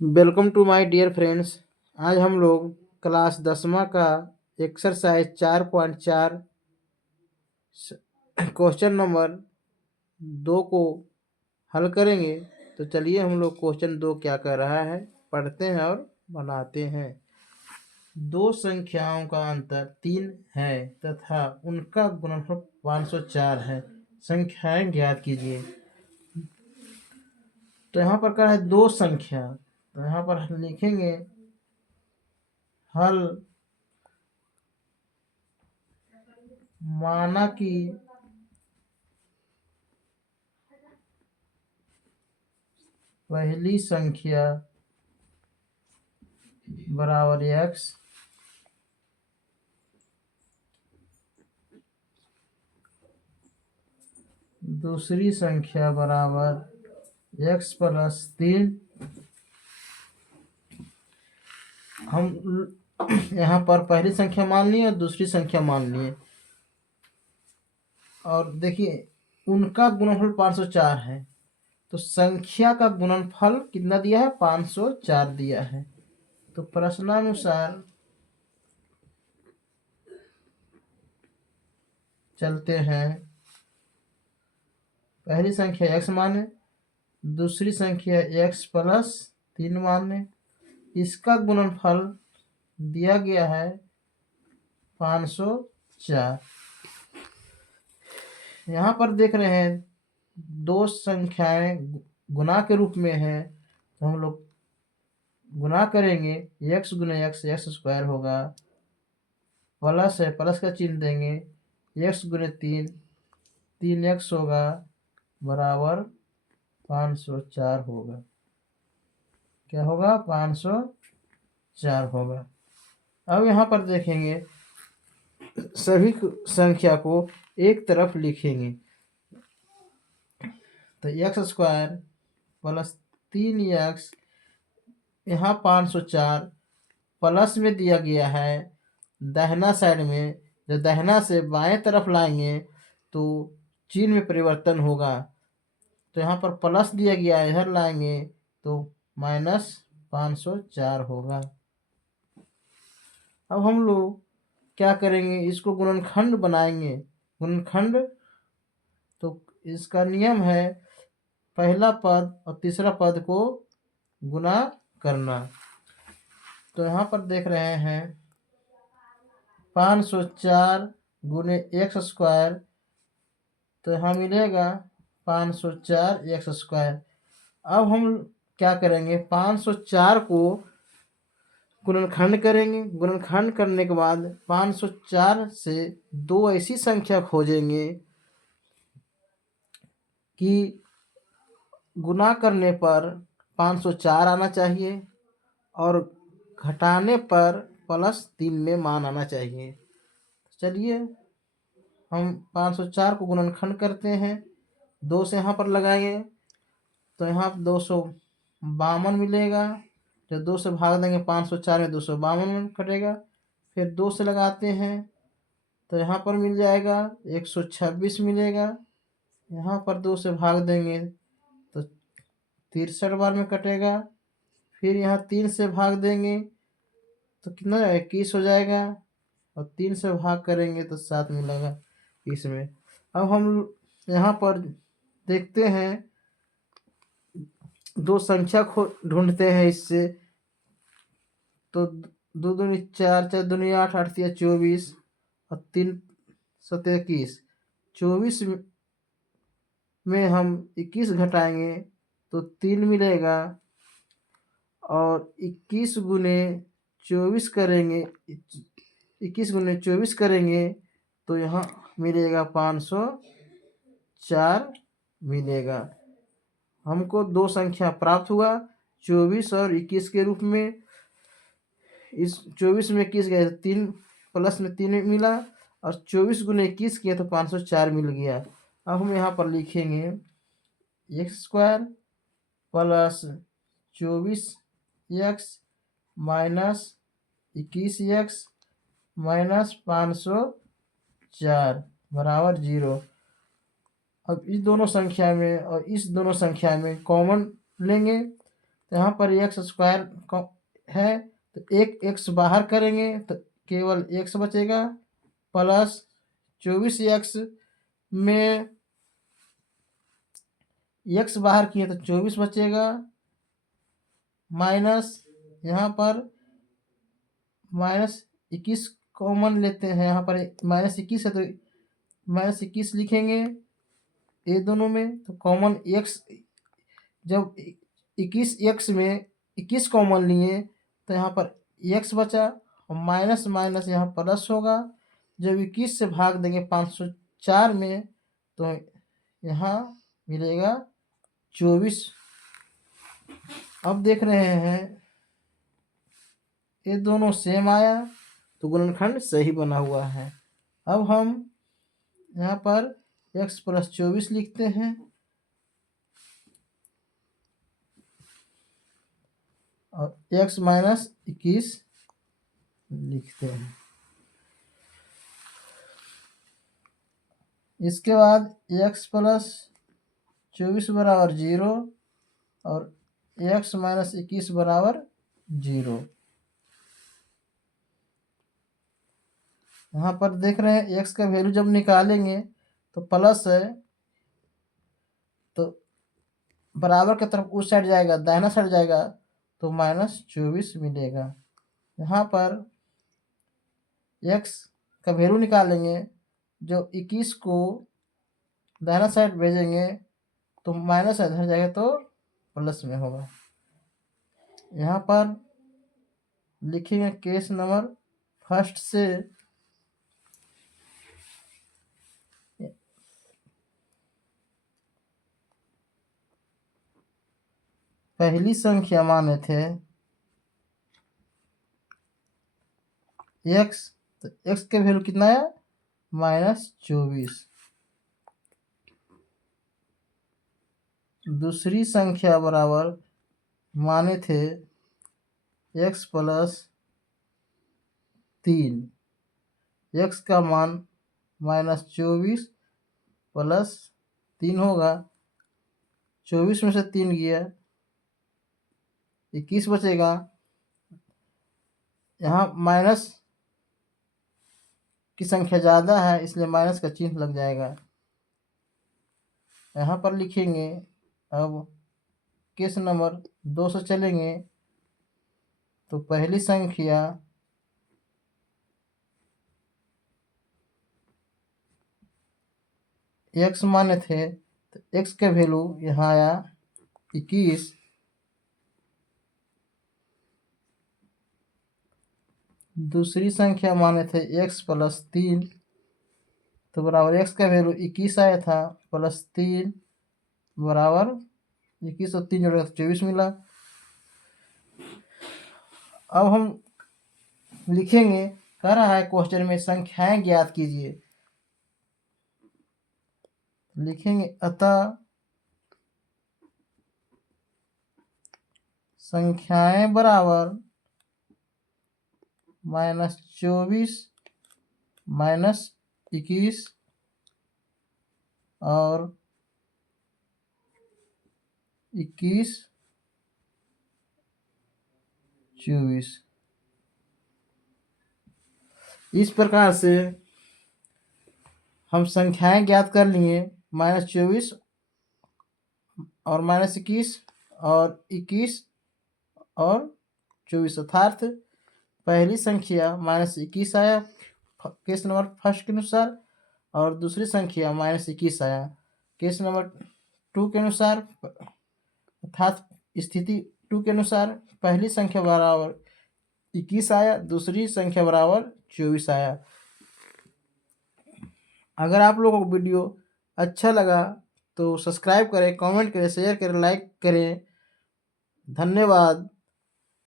Welcome to my dear friends. आज हम लोग क्लास 10वीं का एक्सरसाइज 4.4 क्वेश्चन नंबर 2 को हल करेंगे। तो चलिए हम लोग क्वेश्चन 2 क्या कह रहा है पढ़ते हैं और बनाते हैं। दो संख्याओं का अंतर 3 है तथा उनका गुणनफल 504 है। संख्याएं ज्ञात कीजिए। तो यहाँ पर क्या है, दो संख्या। तो यहाँ पर हम लिखेंगे हल माना कि पहली संख्या बराबर x, दूसरी संख्या बराबर x प्लस 3। हम यहाँ पर पहली संख्या मान लिए और दूसरी संख्या मान लिए। और देखिए उनका गुणनफल 504 है, तो संख्या का गुणनफल कितना दिया है, 504 दिया है। तो प्रश्नानुसार चलते हैं। पहली संख्या x माने, दूसरी संख्या x प्लस 3 माने। इसका गुणनफल दिया गया है 504। यहाँ पर देख रहे हैं दो संख्याएं गुणा के रूप में है, तो हम लोग गुणा करेंगे। x गुने x एक्स स्क्वायर होगा, प्लस है प्लस का चिन्ह देंगे, x गुने 3 3x होगा बराबर 504 होगा। क्या होगा, 504 होगा। अब यहाँ पर देखेंगे सभी संख्या को एक तरफ लिखेंगे। तो एक्स स्क्वायर प्लस 3x, यहाँ 504 प्लस में दिया गया है दाहिना साइड में। जब दाहिना से बाएं तरफ लाएंगे तो चिन्ह में परिवर्तन होगा। तो यहाँ पर प्लस दिया गया है, इधर लाएंगे तो माइनस 504 होगा। अब हम लोग क्या करेंगे, इसको गुणनखंड बनाएंगे। गुणनखंड तो इसका नियम है पहला पद और तीसरा पद को गुणा करना। तो यहाँ पर देख रहे हैं 504 गुने एक्स स्क्वायर, तो यहाँ मिलेगा 504 एक्स स्क्वायर। अब हम क्या करेंगे, 504 को गुणनखंड करेंगे। गुणनखंड करने के बाद 504 से दो ऐसी संख्या खोजेंगे कि गुना करने पर 504 आना चाहिए और घटाने पर +3 में मान आना चाहिए। चलिए हम 504 को गुणनखंड करते हैं। 2 से यहाँ पर लगाएंगे तो यहाँ 252 मिलेगा। जब 2 से भाग देंगे 504 में 252 कटेगा। फिर 2 से लगाते हैं तो यहाँ पर मिल जाएगा 126 मिलेगा। यहाँ पर 2 से भाग देंगे तो 63 बार में कटेगा। फिर यहाँ 3 से भाग देंगे तो कितना 21 हो जाएगा, और 3 से भाग करेंगे तो 7 मिलेगा इसमें। अब हम यहाँ पर देखते हैं, दो संख्या ढूंढते हैं इससे। तो 2 दूनी 4, 4 दूनी 8, 8 तिया 24 और 3 सत 21। 24 में हम 21 घटाएंगे तो 3 मिलेगा, और 21 गुने 24 करेंगे, 21 गुने 24 करेंगे तो यहाँ मिलेगा 504 मिलेगा। हमको दो संख्या प्राप्त हुआ 24 और 21 के रूप में। इस 24 में 21 गए 3 प्लस में 3 मिला, और 24 गुने 21 किया तो 504 मिल गया। अब हम यहाँ पर लिखेंगे x square plus 24x minus 21x minus 504 बराबर 0। अब इस दोनों संख्या में और इस दोनों संख्या में कॉमन लेंगे तो यहाँ पर एक्स स्क्वायर है तो एक एक्स बाहर करेंगे तो केवल एक्स बचेगा, प्लस 24x में एक्स बाहर किए तो 24 बचेगा, माइनस यहाँ पर -21 कॉमन लेते हैं, यहाँ पर -21 है तो -21 लिखेंगे ये दोनों में, तो कॉमन एक्स जब 21x में 21 कॉमन लिए तो यहाँ पर x बचा और माइनस माइनस यहाँ प्लस होगा। जब 21 से भाग देंगे 504 में तो यहाँ मिलेगा 24। अब देख रहे हैं ये दोनों सेम आया तो गुणनखंड सही बना हुआ है। अब हम यहाँ पर x + 24 लिखते हैं और x - 21 लिखते हैं। इसके बाद x + 24 बराबर 0 और x - 21 बराबर 0। यहाँ पर देख रहे हैं x का वैल्यू जब निकालेंगे तो प्लस है तो बराबर की तरफ उस साइड जाएगा, दाहिना साइड जाएगा तो -24 मिलेगा। यहाँ पर x का वैल्यू निकालेंगे, जो 21 को दाहिना साइड भेजेंगे तो माइनस इधर जाएगा तो प्लस में होगा। यहाँ पर लिखेंगे केस नंबर फर्स्ट से पहली संख्या माने थे x, तो x के वैल्यू कितना है -24। दूसरी संख्या बराबर माने थे x + 3, x का मान -24 + 3 होगा, 24 में से 3 गया 21 बचेगा। यहाँ माइनस की संख्या ज़्यादा है इसलिए माइनस का चिन्ह लग जाएगा। यहाँ पर लिखेंगे, अब केस नंबर 2 से चलेंगे तो पहली संख्या x माने थे तो x का वैल्यू यहाँ आया 21। दूसरी संख्या माने थे x + 3 तो बराबर x का वैल्यू 21 आया था, +3 बराबर 21 और 3 जोड़ेगा तो 24 मिला। अब हम लिखेंगे, कह रहा है क्वेश्चन में संख्याएं ज्ञात कीजिए, लिखेंगे अतः संख्याएं बराबर -24 -21 और 21 24। इस प्रकार से हम संख्याएं ज्ञात कर लिए, -24 और -21 और 21 और 24, अर्थात पहली संख्या -21 आया केस नंबर फर्स्ट के अनुसार और दूसरी संख्या -21 आया केस नंबर 2 के अनुसार, अर्थात स्थिति 2 के अनुसार पहली संख्या बराबर 21 आया, दूसरी संख्या बराबर 24 आया। अगर आप लोगों को वीडियो अच्छा लगा तो सब्सक्राइब करें, कमेंट करें, शेयर करें, लाइक करें। धन्यवाद।